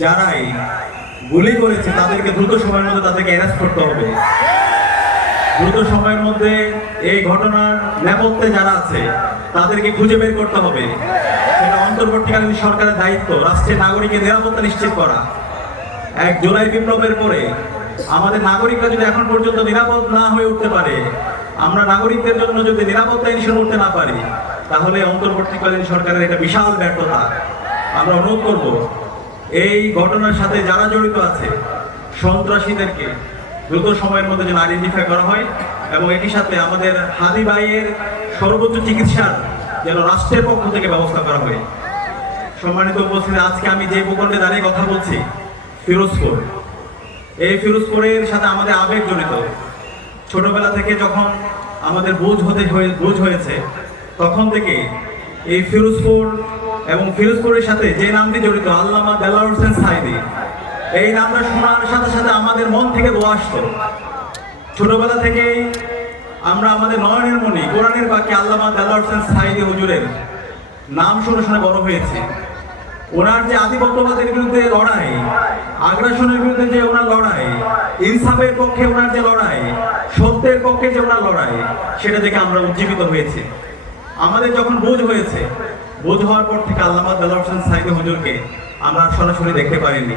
যারাই গুলি করেছে তাদেরকে দ্রুত সময়ের মধ্যে তাদেরকে অ্যারেস্ট করতে হবে। দ্রুত সময়ের মধ্যে এই ঘটনার নেপথ্যে যারা আছে তাদেরকে খুঁজে বের করতে হবে। সেটা অন্তর্বর্তীকালীন সরকারের দায়িত্ব রাষ্ট্রের নাগরিকের নিরাপত্তা নিশ্চিত করা। 1 জুলাই বিপ্লবের পরে আমাদের নাগরিকরা যদি এখন পর্যন্ত নিরাপদ না হয়ে উঠতে পারে, আমরা নাগরিকদের জন্য যদি নিরাপত্তা ইনশিওর করতে না পারি, তাহলে অন্তর্বর্তীকালীন সরকারের একটা বিশাল ব্যর্থতা। আমরা অনুরোধ করব এই ঘটনার সাথে যারা জড়িত আছে সন্ত্রাসীদেরকে দ্রুত সময়ের মধ্যে যেন আইডেন্টিফাই করা হয় এবং একই সাথে আমাদের হাদি ভাইয়ের সর্বোচ্চ চিকিৎসার যেন রাষ্ট্রের পক্ষ থেকে ব্যবস্থা করা হয়। সম্মানিত উপস্থিতি, আজকে আমি যে ভূখণ্ডে দাঁড়িয়ে কথা বলছি ফিরোজপুর, এই ফিরোজপুরের সাথে আমাদের আবেগ জড়িত। ছোটবেলা থেকে যখন আমাদের বুঝ হয়েছে তখন থেকে এই ফিরোজপুর এবং ফিরোজপুরের সাথে যে নামটি জড়িত আল্লামা দেলাওয়ার হোসেন সাঈদী, এই নামটা শোনার সাথে সাথে আমাদের মন থেকে দোয়া আসতো। ছোটবেলা থেকেই আমরা আমাদের নয়নের মণি কোরআনের বাকি আল্লামা দেলাওয়ার হোসেন সাঈদী হুজুরের নাম শুনে শুনে বড় হয়েছে। ওনার যে আধিপত্যবাদের বিরুদ্ধে লড়াই, আগ্রাসনের বিরুদ্ধে যে ওনার লড়াই, ইনসাফের পক্ষে ওনার যে লড়াই, সত্যের পক্ষে যে ওনার লড়াই, সেটা দেখে আমরা উজ্জীবিত হয়েছি। আমাদের যখন বুঝ হয়েছে, বুঝ হওয়ার পর থেকে আল্লামা দেলাওয়ার হোসেন সাঈদী হুজুরকে আমরা সরাসরি দেখতে পারিনি।